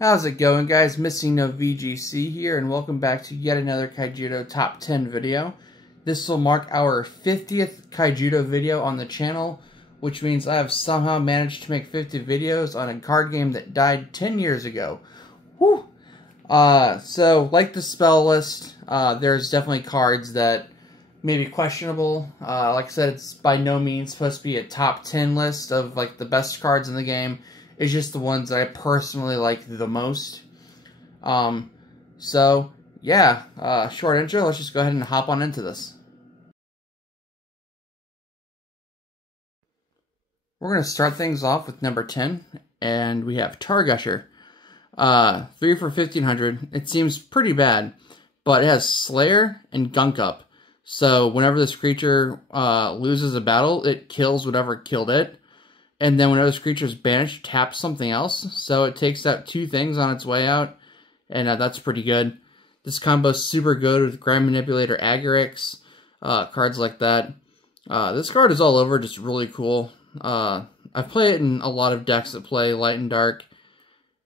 How's it going, guys? Missing no VGC here, and welcome back to yet another Kaijudo Top 10 video. This will mark our 50th Kaijudo video on the channel, which means I have somehow managed to make 50 videos on a card game that died 10 years ago. Whew! So, like the spell list, there's definitely cards that may be questionable. Like I said, it's by no means supposed to be a top 10 list of like the best cards in the game. It's just the ones that I personally like the most. So, yeah, short intro. Let's just go ahead and hop on into this. We're going to start things off with number 10, and we have Targusher. 3 for 1500. It seems pretty bad, but it has Slayer and Gunk Up. So whenever this creature loses a battle, it kills whatever killed it. And then whenever this creature is banished, taps something else. So it takes out 2 things on its way out, and that's pretty good. This combo is super good with Grand Manipulator Agorix, cards like that. This card is all over, just really cool. I play it in a lot of decks that play Light and Dark.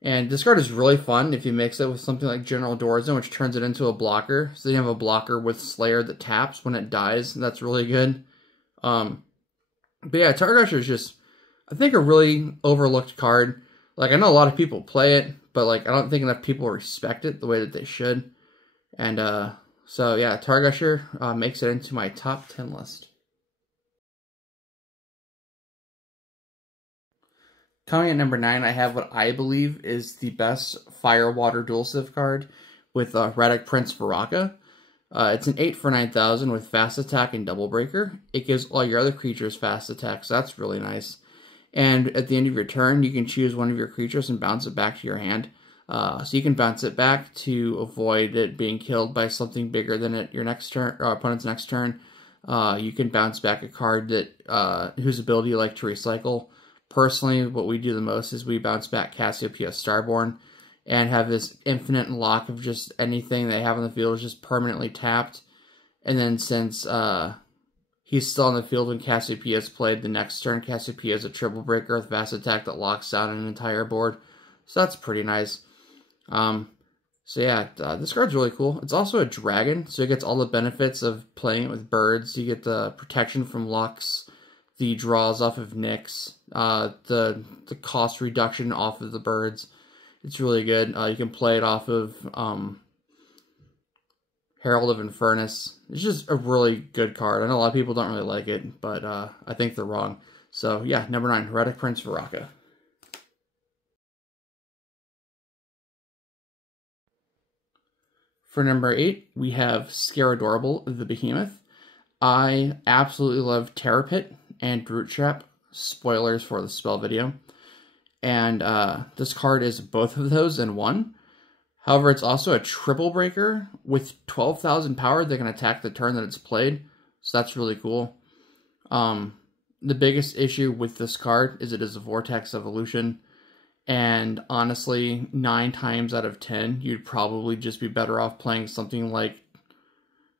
And this card is really fun if you mix it with something like General Doorzen, which turns it into a blocker. So you have a blocker with Slayer that taps when it dies. That's really good. But yeah, Targusher is just, I think, a really overlooked card. Like, I know a lot of people play it, but like I don't think enough people respect it the way that they should. And so yeah, Targusher makes it into my top 10 list. Coming at number 9, I have what I believe is the best Fire-Water Dual Civ card with Radic Prince Varaka. It's an 8 for 9000 with Fast Attack and Double Breaker. It gives all your other creatures Fast Attack, so that's really nice. And at the end of your turn, you can choose one of your creatures and bounce it back to your hand. So you can bounce it back to avoid it being killed by something bigger than it your next turn or opponent's next turn. You can bounce back a card that whose ability you like to recycle. Personally, what we do the most is we bounce back Cassiopeia Starborn and have this infinite lock of just anything they have on the field is just permanently tapped. And then since he's still on the field when Cassiopeia is played, the next turn Cassiopeia is a triple breaker with Fast Attack that locks down an entire board. So that's pretty nice. So yeah, this card's really cool. It's also a dragon, so it gets all the benefits of playing it with birds. You get the protection from Lux, the draws off of Nyx, the cost reduction off of the birds. It's really good. You can play it off of Herald of Infernus. It's just a really good card. I know a lot of people don't really like it, but I think they're wrong. So yeah, number 9, Radic Prince Varaka. For number 8, we have Scaradorable the Behemoth. I absolutely love Terror Pit and Brute Trap. Spoilers for the spell video. And this card is both of those in one. However, it's also a triple breaker with 12,000 power that can attack the turn that it's played. So that's really cool. The biggest issue with this card is it is a Vortex Evolution. And honestly, 9 times out of 10, you'd probably just be better off playing something like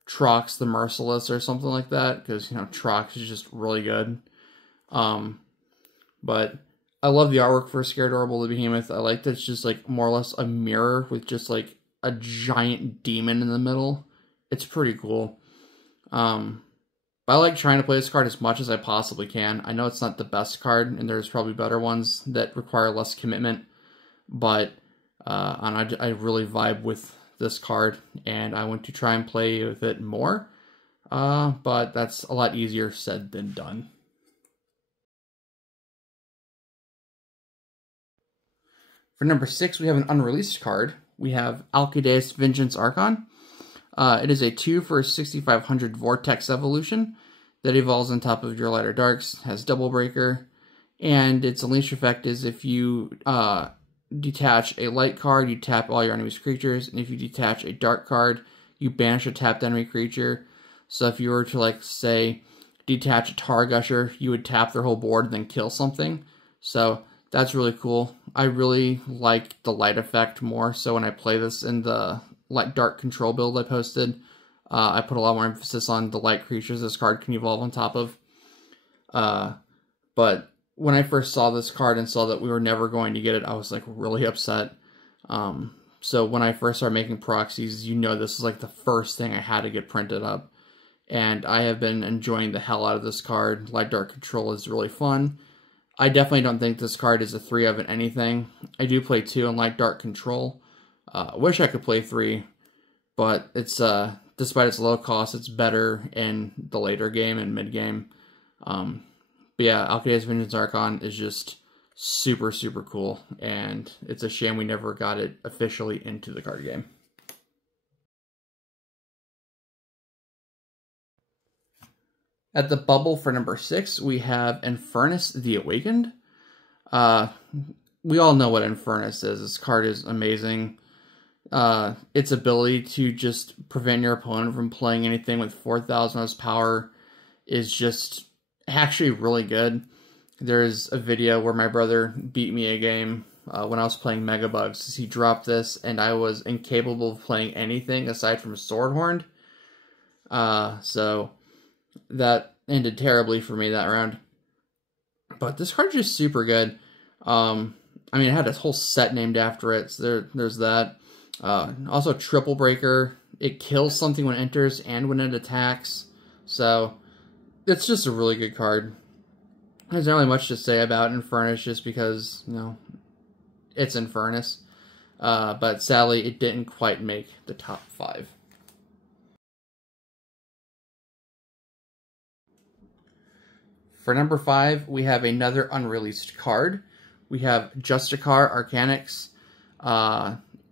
Trox the Merciless or something like that. Because, you know, Trox is just really good. But I love the artwork for Scaradorable the Behemoth. I like that it's just like more or less a mirror with just like a giant demon in the middle. It's pretty cool. I like trying to play this card as much as I possibly can. I know it's not the best card, and there's probably better ones that require less commitment. But I really vibe with this card, and I want to try and play with it more. But that's a lot easier said than done. For number 6, we have an unreleased card. We have Alcides Vengeance Archon. It is a 2 for 6500 Vortex Evolution that evolves on top of your Light or Darks, has Double Breaker, and its unleash effect is if you detach a light card, you tap all your enemy's creatures, and if you detach a dark card, you banish a tapped enemy creature. So if you were to, like, say, detach a Targusher, you would tap their whole board and then kill something. So that's really cool. I really like the light effect more, so when I play this in the light dark control build I posted, I put a lot more emphasis on the light creatures this card can evolve on top of. But when I first saw this card and saw that we were never going to get it, I was like really upset. So when I first started making proxies, you know, this is like the first thing I had to get printed up. And I have been enjoying the hell out of this card. Light Dark Control is really fun. I definitely don't think this card is a 3 of anything. I do play 2 in Light Dark Control. I wish I could play 3, but it's despite its low cost, it's better in the later game and mid game. But yeah, Alcaida's Vengeance Archon is just super, super cool, and it's a shame we never got it officially into the card game. At the bubble for number 6, we have Infernus the Awakened. We all know what Infernus is. This card is amazing. Its ability to just prevent your opponent from playing anything with 4,000 of power is just actually really good. There's a video where my brother beat me a game when I was playing Megabugs. He dropped this, and I was incapable of playing anything aside from Swordhorn. So that ended terribly for me that round. But this card is just super good. I mean, it had a whole set named after it, so there's that. Also, Triple Breaker. It kills something when it enters and when it attacks. So, it's just a really good card. There's not really much to say about Infernus just because, you know, it's Infernus. But sadly, it didn't quite make the top 5. For number 5, we have another unreleased card. We have Justicar Arcanix.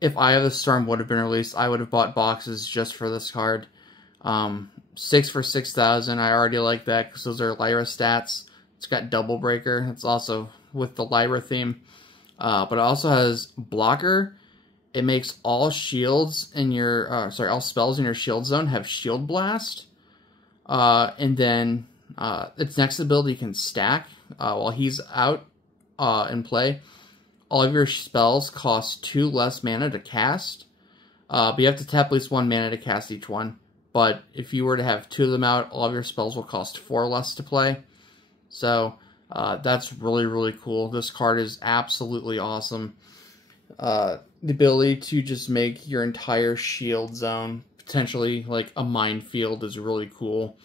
If Eye of the Storm would have been released, I would have bought boxes just for this card. 6 for 6,000. I already like that because those are Lyra stats. It's got Double Breaker. It's also with the Lyra theme. But it also has Blocker. It makes all shields in your, all spells in your shield zone have Shield Blast. And then its next ability can stack while he's out in play. All of your spells cost 2 less mana to cast. But you have to tap at least 1 mana to cast each one. But if you were to have 2 of them out, all of your spells will cost 4 less to play. So that's really, really cool. This card is absolutely awesome. The ability to just make your entire shield zone potentially like a minefield is really cool.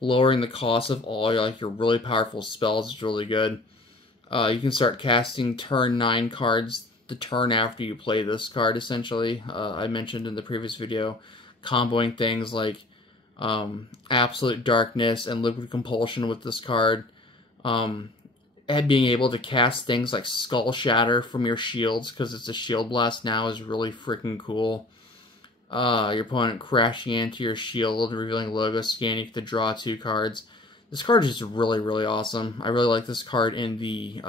Lowering the cost of all your really powerful spells is really good. You can start casting turn 9 cards the turn after you play this card, essentially. I mentioned in the previous video, comboing things like Absolute Darkness and Liquid Compulsion with this card. And being able to cast things like Skull Shatter from your shields, because it's a shield blast now, is really freaking cool. Your opponent crashing into your shield, revealing logo scan, you get to draw 2 cards. This card is really, really awesome. I really like this card in the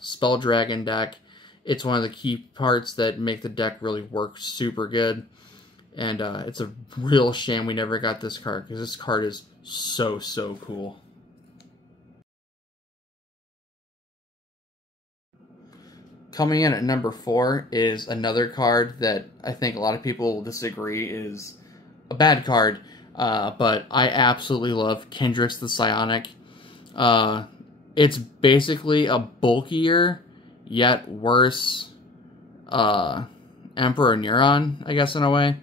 Spell Dragon deck. It's one of the key parts that make the deck really work super good. And it's a real shame we never got this card, because this card is so, so cool. Coming in at number 4 is another card that I think a lot of people will disagree is a bad card. But I absolutely love Kendrix the Psionic. It's basically a bulkier, yet worse Emperor Neuron, I guess, in a way.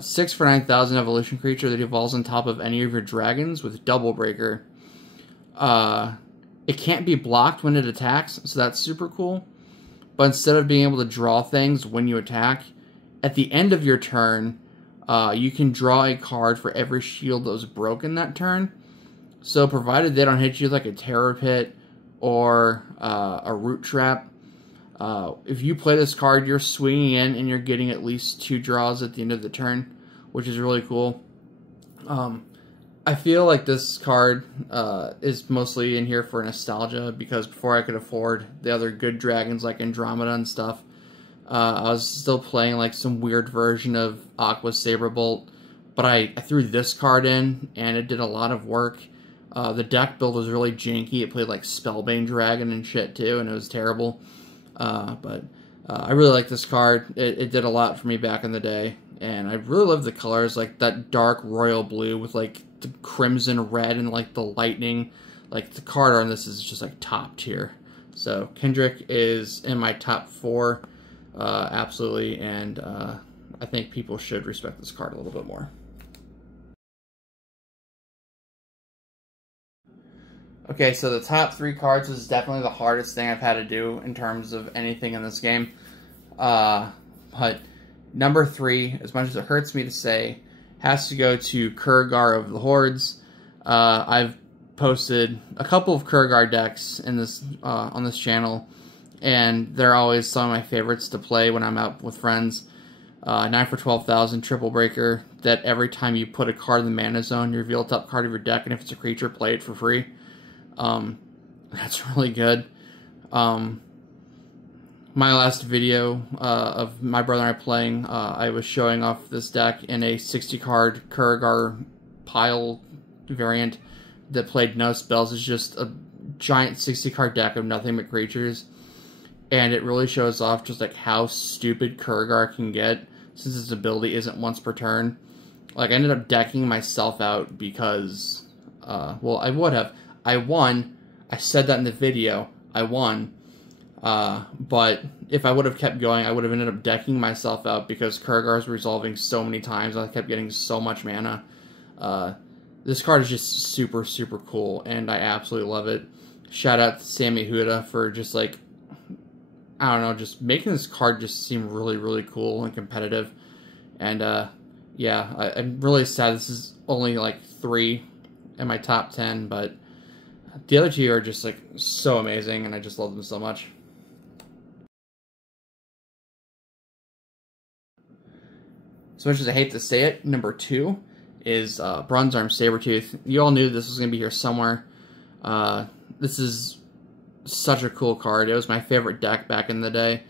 6 for 9,000 evolution creature that evolves on top of any of your dragons with Double Breaker. It can't be blocked when it attacks, so that's super cool. But instead of being able to draw things when you attack, at the end of your turn, you can draw a card for every shield that was broken that turn. So provided they don't hit you like a Terror Pit or a Root Trap, if you play this card, you're swinging in and you're getting at least 2 draws at the end of the turn, which is really cool. I feel like this card is mostly in here for nostalgia, because before I could afford the other good dragons like Andromeda and stuff, I was still playing like some weird version of Aqua Saberbolt, but I threw this card in and it did a lot of work. The deck build was really janky. It played like Spellbane Dragon and shit too, and it was terrible. But I really like this card. It did a lot for me back in the day, and I really love the colors, like that dark royal blue with like the crimson red and like the lightning. Like the card on this is just like top tier. So Kendrick is in my top 4 absolutely, and I think people should respect this card a little bit more. Okay, so the top 3 cards was definitely the hardest thing I've had to do in terms of anything in this game. But number 3, as much as it hurts me to say, has to go to Kurgar of the Hordes. I've posted a couple of Kurgar decks in this on this channel, and they're always some of my favorites to play when I'm out with friends. 9 for 12,000 triple breaker that every time you put a card in the mana zone, you reveal a top card of your deck, and if it's a creature, play it for free. That's really good. My last video of my brother and I playing, I was showing off this deck in a 60-card Kurgar pile variant that played no spells. It's just a giant 60-card deck of nothing but creatures, and it really shows off just like how stupid Kurgar can get since its ability isn't once per turn. Like, I ended up decking myself out because, well, I would have. I won. I said that in the video. I won. But if I would have kept going, I would have ended up decking myself out because Kurgar's resolving so many times. I kept getting so much mana. This card is just super, super cool, and I absolutely love it. Shout out to Sammy Huda for just, like, I don't know, just making this card just seem really, really cool and competitive. And, yeah, I'm really sad this is only, like, 3 in my top 10, but the other 2 are just, like, so amazing, and I just love them so much. As much as I hate to say it, number 2 is Bronze Arm Sabretooth. You all knew this was going to be here somewhere. This is such a cool card. It was my favorite deck back in the day.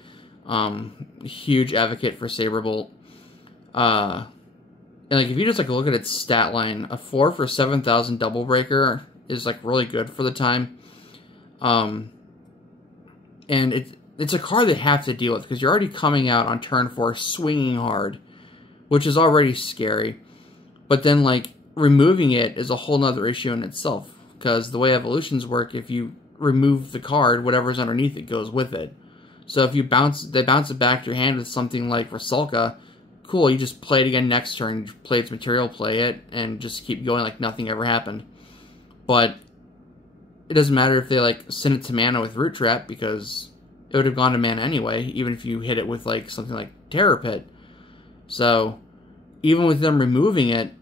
Huge advocate for Saberbolt. And like, if you just like look at its stat line, a 4 for 7,000 Double Breaker is like really good for the time. And it's a card they have to deal with because you're already coming out on turn 4 swinging hard, which is already scary. But then, like, removing it is a whole nother issue in itself, because the way evolutions work, if you remove the card, whatever's underneath it goes with it. So if you they bounce it back to your hand with something like Rasulka, cool, you just play it again next turn, play its material, play it, and just keep going like nothing ever happened. But it doesn't matter if they, like, send it to mana with Root Trap, because it would have gone to mana anyway, even if you hit it with, like, something like Terror Pit. So even with them removing it,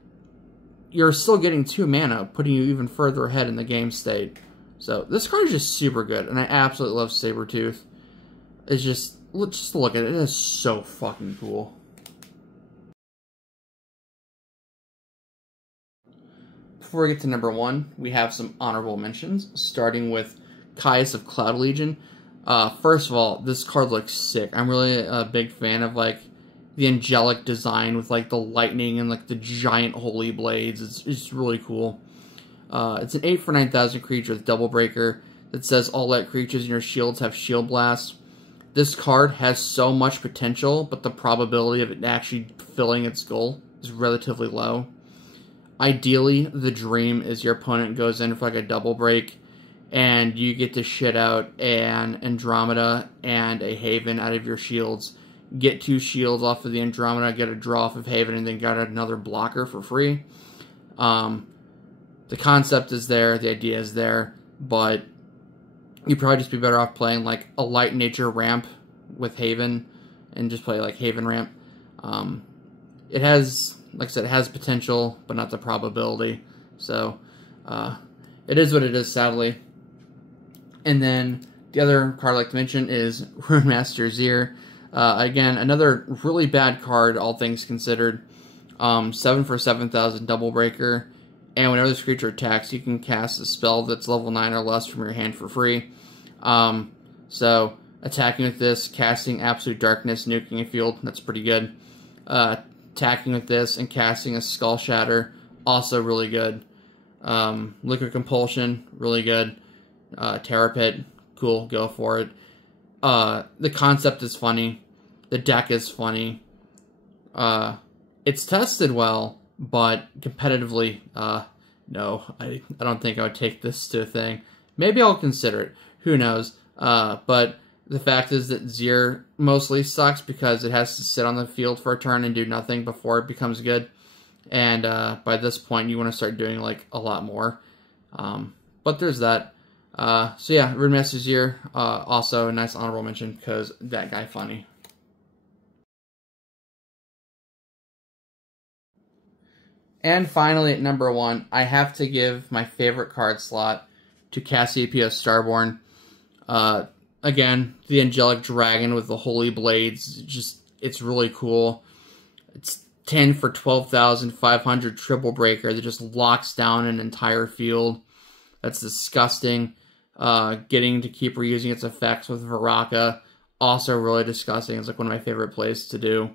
you're still getting 2 mana, putting you even further ahead in the game state. So this card is just super good, and I absolutely love Sabretooth. It's just look at it. It is so fucking cool. Before we get to number 1, we have some honorable mentions, starting with Caius of Cloud Legion. First of all, this card looks sick. I'm really a big fan of, like, the angelic design with, like, the lightning and, like, the giant holy blades. It's really cool. It's an 8 for 9,000 creature with Double Breaker that says all that creatures in your shields have Shield Blast. This card has so much potential, but the probability of it actually fulfilling its goal is relatively low. Ideally, the dream is your opponent goes in for, like, a double break, and you get to shit out an Andromeda and a Haven out of your shields. Get 2 shields off of the Andromeda, get a draw off of Haven, and then got another blocker for free. The concept is there, the idea is there, but you'd probably just be better off playing like a light nature ramp with Haven and just play like Haven ramp. It has, like I said, it has potential, but not the probability. So it is what it is, sadly. And then the other card I'd like to mention is Runemaster Zir. Again, another really bad card, all things considered. 7 for 7,000 Double Breaker. And whenever this creature attacks, you can cast a spell that's level 9 or less from your hand for free. So, attacking with this, casting Absolute Darkness, nuking a field, that's pretty good. Attacking with this and casting a Skull Shatter, also really good. Liquid Compulsion, really good. Terror Pit, cool, go for it. The concept is funny. The deck is funny. It's tested well, but competitively, no. I don't think I would take this to a thing. Maybe I'll consider it. Who knows? But The fact is that Zier mostly sucks because it has to sit on the field for a turn and do nothing before it becomes good. And by this point, you want to start doing like a lot more. But there's that. So yeah, Ridmaster Zier, also a nice honorable mention because that guy funny. And finally, at number 1, I have to give my favorite card slot to Cassiopeia Starborn. Again, the Angelic Dragon with the Holy Blades, it's really cool. It's 10 for 12,500 triple breaker that just locks down an entire field. That's disgusting. Getting to keep reusing its effects with Viraka, also really disgusting. It's like one of my favorite plays to do.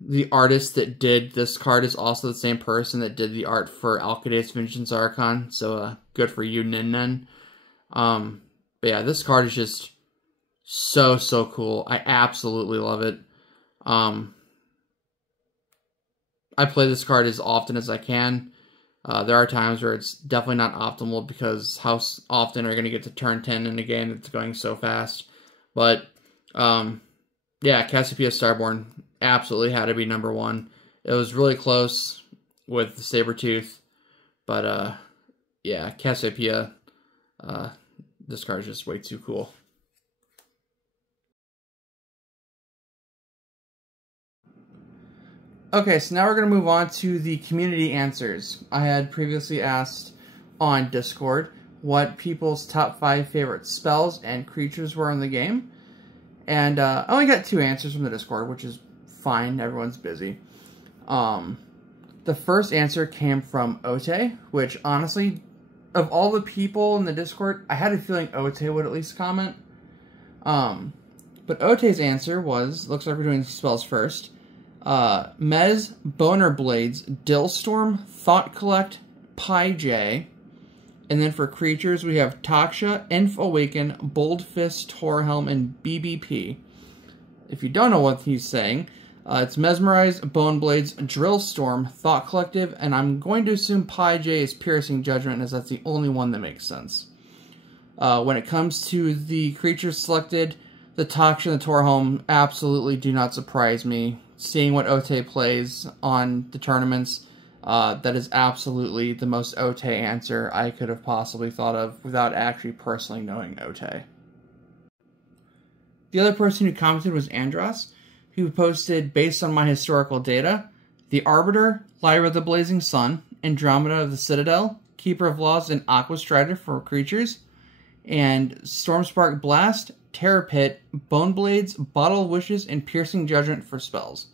The artist that did this card is also the same person that did the art for Alcadaeus Vengeance Archon, so good for you, Nin. But yeah, this card is just so cool. I absolutely love it. I play this card as often as I can. There are times where it's definitely not optimal because how often are you going to get to turn 10 in a game that's going so fast? But, yeah, Cassiopeia Starborn absolutely had to be number 1. It was really close with the Sabretooth, but, yeah, Cassiopeia, this card is just way too cool. Okay, so now we're going to move on to the community answers. I had previously asked on Discord what people's top 5 favorite spells and creatures were in the game. And I only got 2 answers from the Discord, which is fine. Everyone's busy. The first answer came from Ote, which honestly, of all the people in the Discord, I had a feeling Ote would at least comment. But Ote's answer was, looks like we're doing spells first. Mez, Boner Blades, Dillstorm, Thought Collect, Pi-J. And then for creatures, we have Taksha, Inf Awaken, Bold Fist, Torhelm, and BBP. If you don't know what he's saying, it's Mesmerize, Bone Blades, Drillstorm, Thought Collective, and I'm going to assume Pi-J is Piercing Judgment, as that's the only one that makes sense. When it comes to the creatures selected, the Taksha and the Torhelm absolutely do not surprise me. Seeing what Ote plays on the tournaments, that is absolutely the most Ote answer I could have possibly thought of without actually personally knowing Ote. The other person who commented was Andros, who posted, based on my historical data, the Arbiter, Lyra the Blazing Sun, Andromeda of the Citadel, Keeper of Laws, and Aqua Strider for creatures, and Stormspark Blast, Terror Pit, Bone Blades, Bottle of Wishes, and Piercing Judgment for spells.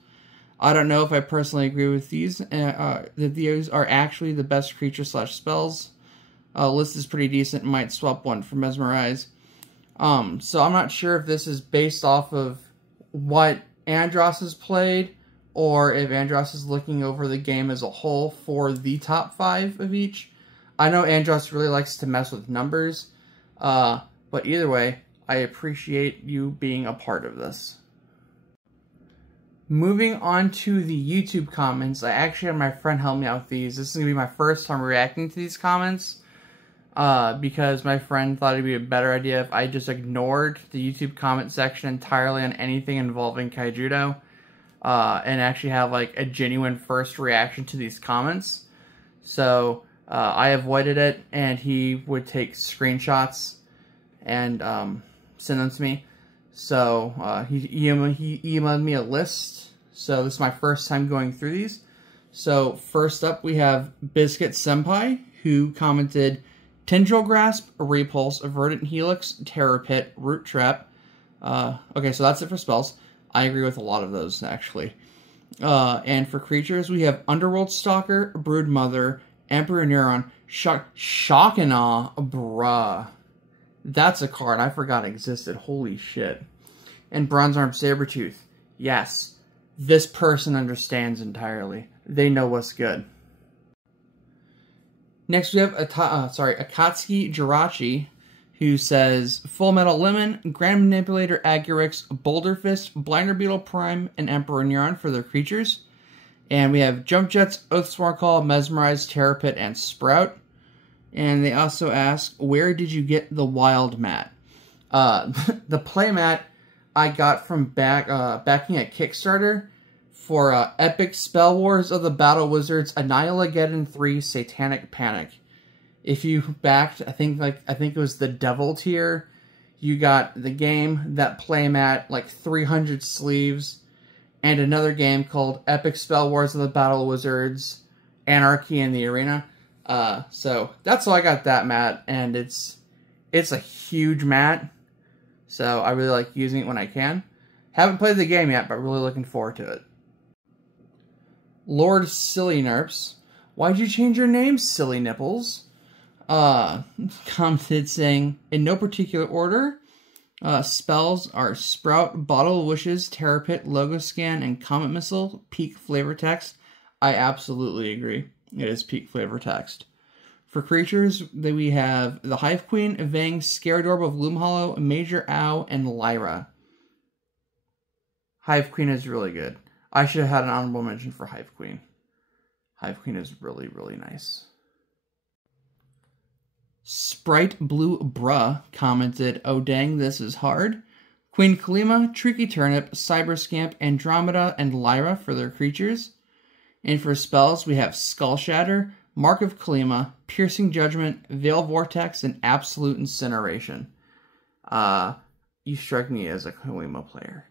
I don't know if I personally agree with these, that these are actually the best creature/spells. List is pretty decent, might swap one for Mesmerize. So I'm not sure if this is based off of what Andros has played, or if Andros is looking over the game as a whole for the top 5 of each. I know Andros really likes to mess with numbers, but either way, I appreciate you being a part of this. Moving on to the YouTube comments, I actually had my friend help me out with these. This is going to be my first time reacting to these comments, because my friend thought it'd be a better idea if I just ignored the YouTube comment section entirely on anything involving Kaijudo, and actually have like a genuine first reaction to these comments. So I avoided it, and he would take screenshots and send them to me. So he emailed me a list. So this is my first time going through these. So first up we have Biscuit Senpai, who commented Tendril Grasp, Repulse, Verdant Helix, Terror Pit, Root Trap. Okay, so that's it for spells. I agree with a lot of those, actually. And for creatures, we have Underworld Stalker, Broodmother, Emperor Neuron, Shock and Awe, bruh. That's a card I forgot existed. Holy shit. And Bronze Arm Sabretooth. Yes. This person understands entirely. They know what's good. Next we have Akatsuki Jirachi, who says Full Metal Lemon, Grand Manipulator Agurix, Boulder Fist, Blinder Beetle Prime, and Emperor Neuron for their creatures. And we have Jump Jets, Oathsworn Call, Mesmerize, Terror Pit, and Sprout. And they also ask, where did you get the Wild Mat? The playmat I got from backing at Kickstarter for Epic Spell Wars of the Battle Wizards Annihilageddon 3 Satanic Panic. If you backed, I think it was the Devil tier, you got the game, that playmat, like 300 sleeves, and another game called Epic Spell Wars of the Battle Wizards Anarchy in the Arena. So that's all I got that mat, and it's a huge mat. So I really like using it when I can. Haven't played the game yet, but really looking forward to it. Lord Silly Nerps, why'd you change your name, Silly Nipples? Commented saying, in no particular order, spells are Sprout, Bottle of Wishes, Terror Pit, Logo Scan, and Comet Missile, peak flavor text. I absolutely agree. It is peak flavor text. For creatures, we have the Hive Queen, Vang, Scaradorb of Loomhollow, Major Ow, and Lyra. Hive Queen is really good. I should have had an honorable mention for Hive Queen. Hive Queen is really, really nice. Sprite Blue Bruh commented, oh dang, this is hard. Queen Kalima, Tricky Turnip, Cyber Scamp, Andromeda, and Lyra for their creatures. And for spells, we have Skull Shatter, Mark of Kalima, Piercing Judgment, Veil Vortex, and Absolute Incineration. You strike me as a Kalima player.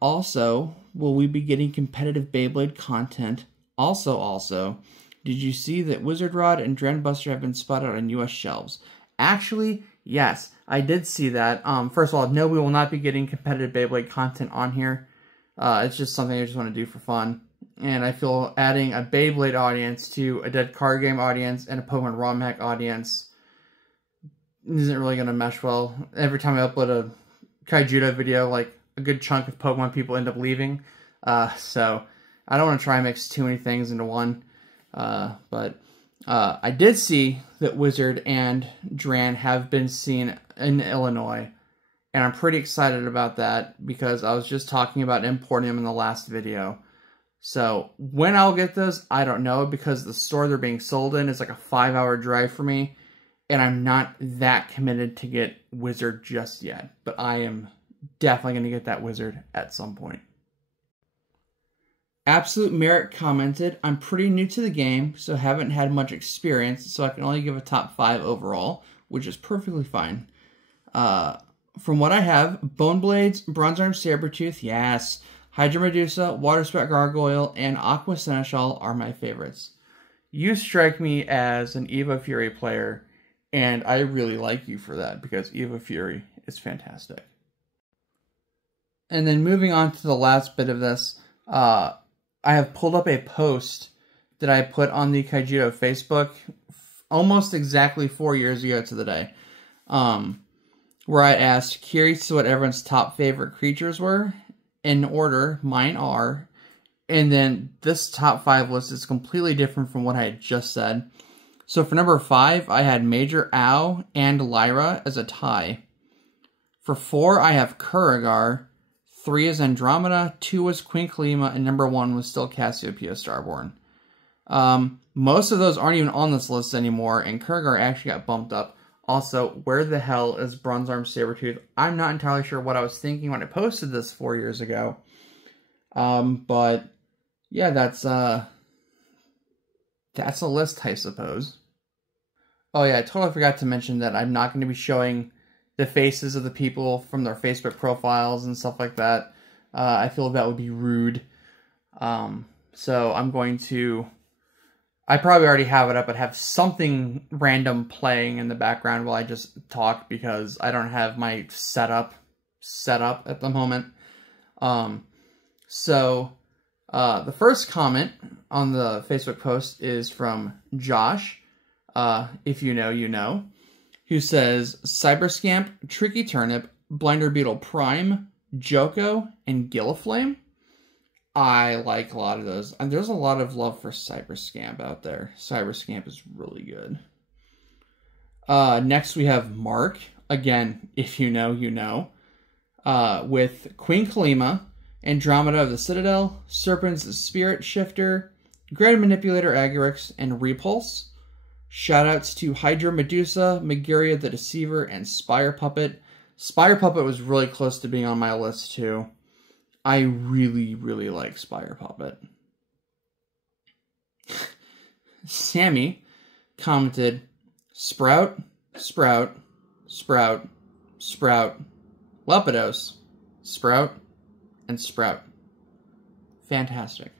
Also, will we be getting competitive Beyblade content? Also, did you see that Wizard Rod and Drenbuster have been spotted on US shelves? Actually, yes, I did see that. First of all, no, we will not be getting competitive Beyblade content on here. It's just something I just want to do for fun. And I feel adding a Beyblade audience to a Dead Card Game audience and a Pokemon ROM hack audience isn't really going to mesh well. Every time I upload a Kaijudo video, like, a good chunk of Pokemon people end up leaving. So I don't want to try and mix too many things into one. But I did see that Wizard and Dran have been seen in Illinois. And I'm pretty excited about that because I was just talking about importing them in the last video. So when I'll get those, I don't know, because the store they're being sold in is like a 5-hour drive for me. And I'm not that committed to get Wizard just yet. But I am definitely going to get that Wizard at some point. Absolute Merit commented, I'm pretty new to the game, so haven't had much experience, so I can only give a top 5 overall, which is perfectly fine. From what I have, Bone Blades, Bronze Arm Sabertooth, yes, Hydra Medusa, Water Spout Gargoyle, and Aqua Seneschal are my favorites. You strike me as an Evo Fury player, and I really like you for that, because Evo Fury is fantastic. And then moving on to the last bit of this, I have pulled up a post that I put on the Kaijudo Facebook almost exactly 4 years ago to the day, where I asked, curious to what everyone's top favorite creatures were. In order, mine are, and then this top 5 list is completely different from what I had just said. So for number 5, I had Major Ow and Lyra as a tie. For 4, I have Kurigar. 3 is Andromeda, 2 was Queen Kalima, and number 1 was still Cassiopeia Starborn. Most of those aren't even on this list anymore, and Kurigar actually got bumped up. Also, where the hell is Bronze Arm Sabertooth? I'm not entirely sure what I was thinking when I posted this 4 years ago. But yeah, that's a list, I suppose. Oh yeah, I totally forgot to mention that I'm not going to be showing the faces of the people from their Facebook profiles and stuff like that. I feel that would be rude. So I'm going to... I probably already have it up, but have something random playing in the background while I just talk because I don't have my setup set up at the moment. So the first comment on the Facebook post is from Josh, if you know, you know, who says, Cyberscamp, Tricky Turnip, Blinder Beetle Prime, Joko, and Gilliflame. I like a lot of those. And there's a lot of love for Cyberscamp out there. Cyberscamp is really good. Next we have Mark. Again, if you know, you know. With Queen Kalima, Andromeda of the Citadel, Serpent's Spirit Shifter, Grand Manipulator Agorix, and Repulse. Shoutouts to Hydra Medusa, Megaria the Deceiver, and Spire Puppet. Spire Puppet was really close to being on my list too. I really, really like Spire Puppet. Sammy commented, Sprout, Sprout, Sprout, Sprout, Lepidos, Sprout, and Sprout. Fantastic.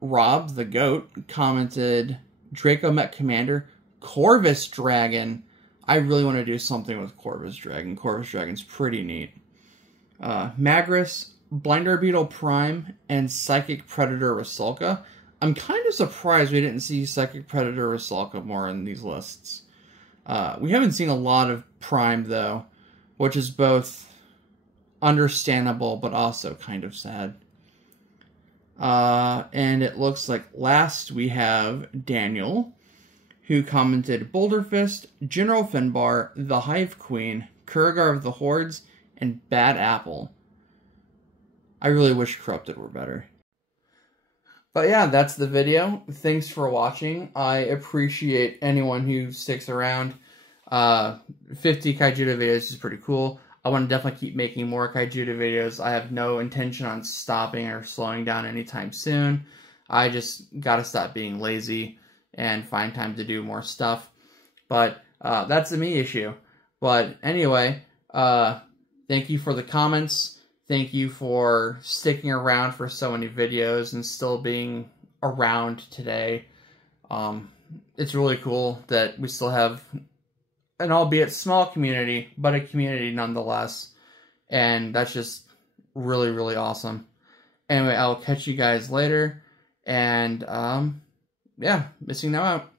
Rob the Goat commented, Draco Mech Commander, Corvus Dragon. I really want to do something with Corvus Dragon. Corvus Dragon's pretty neat. Magris, Blinder Beetle Prime, and Psychic Predator Rusalka. I'm kind of surprised we didn't see Psychic Predator Rusalka more in these lists. We haven't seen a lot of Prime, though, which is both understandable but also kind of sad. And it looks like last we have Daniel, who commented Boulder Fist, General Finbar, the Hive Queen, Kurgar of the Hordes, and Bad Apple. I really wish Corrupted were better. But yeah, that's the video. Thanks for watching. I appreciate anyone who sticks around. 50 Kaijudo videos is pretty cool. I want to definitely keep making more Kaijudo videos. I have no intention on stopping or slowing down anytime soon. I just gotta stop being lazy and find time to do more stuff. But that's a me issue. But anyway, thank you for the comments. Thank you for sticking around for so many videos and still being around today. It's really cool that we still have an albeit small community, but a community nonetheless. And that's just really, really awesome. Anyway, I'll catch you guys later. And yeah, missing now out.